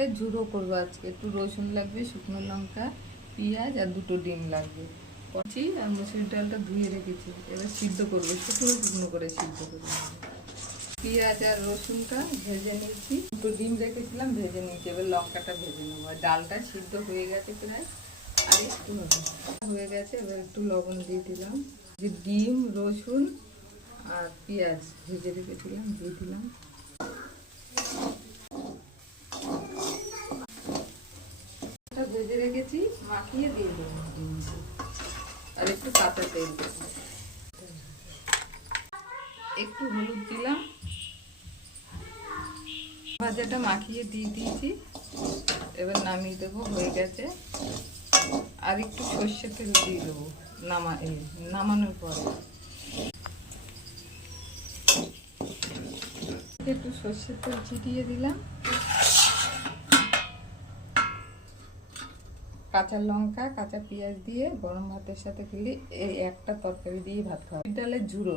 ঝুড়ো করব আজকে। একটু রসুন লাগবে, শুকনো লঙ্কা, পেঁয়াজ আর দুটো ডিম লাগবে। কচি আর মুসুর ডালটা ধুয়ে রেখেছি। এবার সিদ্ধ করব, শুকনো শুকনো করে সিদ্ধ করব। পেঁয়াজ আর রসুনটা ভেজে নিয়েছি। দুটো ডিম রেখেছিলাম, ভেজে নিয়েছি। এবার লঙ্কাটা ভেজে নেব। ডালটা সিদ্ধ হয়ে গেছে প্রায়। আর একটু হয়ে গেছে, এবার একটু লবণ দিয়ে দিলাম। যে ডিম, রসুন আর পেঁয়াজ ভেজে রেখেছিলাম, দিয়ে দিলাম এটা ভেজে রেখেছি মাখিয়ে দিয়ে দেবো আর একটু কাঁচা তেল একটু হলুদ দিলাম। ভাজাটা মাখিয়ে দিয়ে দিয়েছি। এবার নামিয়ে দেবো, হয়ে গেছে। আর একটু সর্ষের তেল দিয়ে দেবো, নামা নামানোর পরে। একটু সর্ষের তেল ছিটিয়ে দিলাম। কাঁচা লঙ্কা, কাঁচা পেঁয়াজ দিয়ে গরম ভাতের সাথে খেলে এই একটা তরকারি দিয়ে ভাত খাওয়া। ডালের ঝুড়ো।